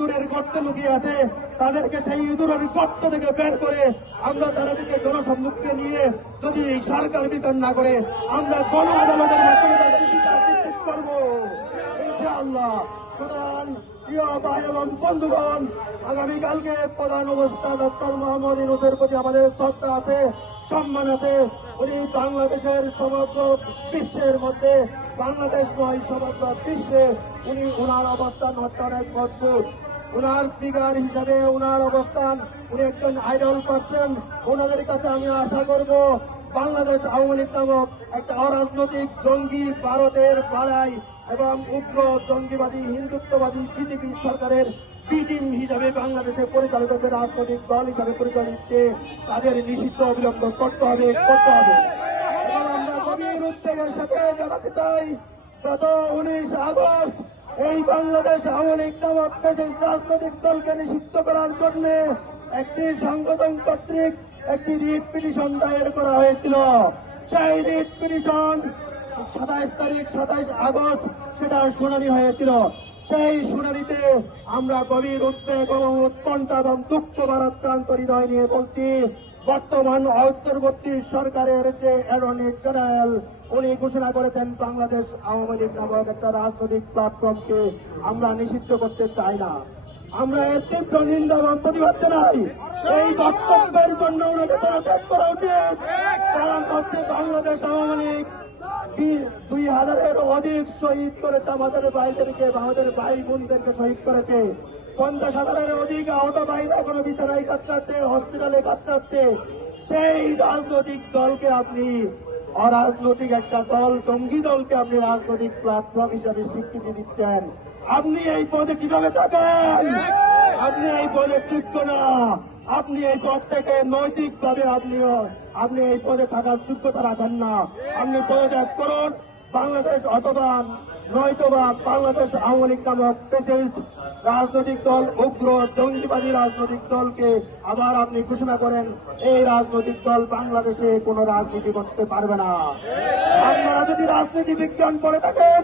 ইঁদুরের গর্ত লুকিয়ে আছে। তাদেরকে সেই ইঁদুরের গর্ত থেকে বের করে আমরা তাদেরকে জনসম্মুখে নিয়ে যদি এই সরকার বিচার না করে, আমরা গণ আদালতের মাধ্যমে বাংলাদেশের সমগ্র বিশ্বের মধ্যে, বাংলাদেশ নয়, সমগ্র বিশ্বে উনি ওনার অবস্থান হচ্ছে অনেক মজবুত। ওনার ফিগার হিসাবে ওনার অবস্থান, উনি একজন আইডল পার্সন ওনাদের কাছে আমি আশা করব বাংলাদেশ আওয়ামী লীগ নামক একটা অরাজনৈতিক জঙ্গি ভারতের পাড়ায় এবং উগ্র জঙ্গিবাদী, হিন্দুত্ববাদী বিজেপি সরকারের বি টিম হিসাবে বাংলাদেশে পরিচালিত যে রাজনৈতিক দল হিসাবে পরিচালিত, তাদের নিষিদ্ধ অবিলম্ব করতে হবে করতে হবে। আমরা উদ্বেগের সাথে জানাতে চাই, গত উনিশ আগস্ট এই বাংলাদেশ আওয়ামী লীগ নামক রাজনৈতিক দলকে নিষিদ্ধ করার জন্য একটি সংগঠন কর্তৃক একটি রিট পিটিশন দায়ের করা হয়েছিল। সেই রিট পিটিশন সাতাইশ তারিখ, সাতাইশ আগস্ট সেটার শুনানি হয়েছিল। সেই শুনানিতে আমরা গভীর উদ্বেগ এবং উৎকণ্ঠা এবং দুঃখ ভারাক্রান্ত হৃদয় নিয়ে বলছি বর্তমান অন্তর্বর্তী সরকারের যে অ্যাটর্নি জেনারেল, উনি ঘোষণা করেছেন বাংলাদেশ আওয়ামী লীগ নামক একটা রাজনৈতিক প্ল্যাটফর্মকে আমরা নিষিদ্ধ করতে চাই না। আমরা এর তীব্র নিন্দা এবং প্রতিবাদ জানাই। এই বক্তব্যের জন্য ওনাকে পদত্যাগ করা উচিত। কারণ হচ্ছে বাংলাদেশ আওয়ামী লীগ দুই হাজারের অধিক শহীদ করেছে আমাদের ভাইদেরকে, আমাদের ভাই বোনদেরকে শহীদ করেছে। পঞ্চাশ হাজারের অধিক আহত ভাইরা এখনও বিছানায় কাটাচ্ছে হসপিটালে কাটাচ্ছে সেই রাজনৈতিক দলকে আপনি অরাজনৈতিক একটা দল, জঙ্গি দলকে আপনি রাজনৈতিক প্ল্যাটফর্ম হিসাবে স্বীকৃতি দিচ্ছেন। আপনি এই পদে কীভাবে থাকেন? আপনি এই পদে যোগ্য না। আপনি এই পদ থেকে নৈতিক ভাবে আপনি আপনি এই পদে থাকার যোগ্যতা রাখেন না। আপনি পদত্যাগ করুন। বাংলাদেশ অথবা নয়তোবা বাংলাদেশ আওয়ামী লীগ নামক রাজনৈতিক দল, উগ্র জঙ্গিবাদী রাজনৈতিক দলকে আবার আপনি ঘোষণা করেন, এই রাজনৈতিক দল বাংলাদেশে কোনো রাজনীতি করতে পারবে না। আপনারা যদি রাজনীতি বিজ্ঞান করে থাকেন